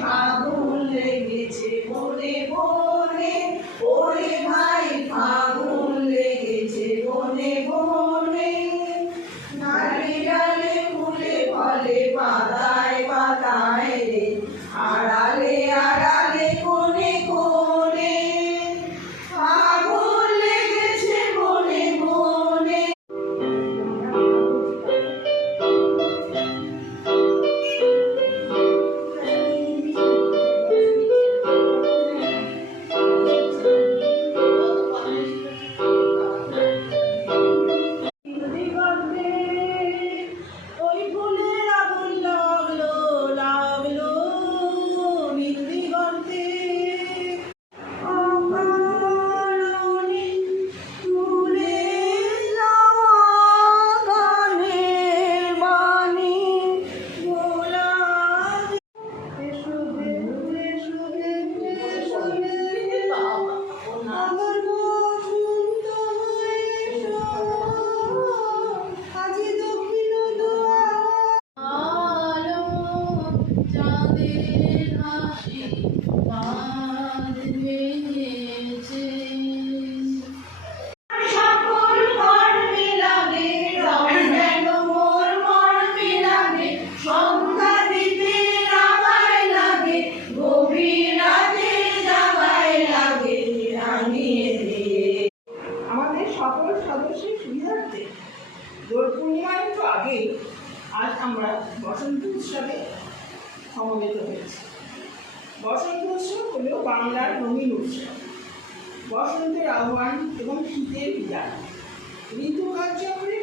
ফাগুন লেগেছে বনে বনে, ওরে ভাই ফাগুন লেগেছে বনে বনে। ডালে ডালে ফুলে ফলে পাতায় পাতায় রে, আড়ালে আড়ালে কোণে কোণে ফাগুন লেগেছে বনে বনে। আমাদের সকল সদস্যের সুবিধার্থে দোল পূর্ণিমার একটু আগেই আজ আমরা বসন্ত উৎসবে সমবেত হয়েছি। বসন্ত উৎসব হল বাংলার রঙিন উৎসব। বসন্তের আহ্বান এবং শীতের বিদায়, ঋতু কার্যক্রমের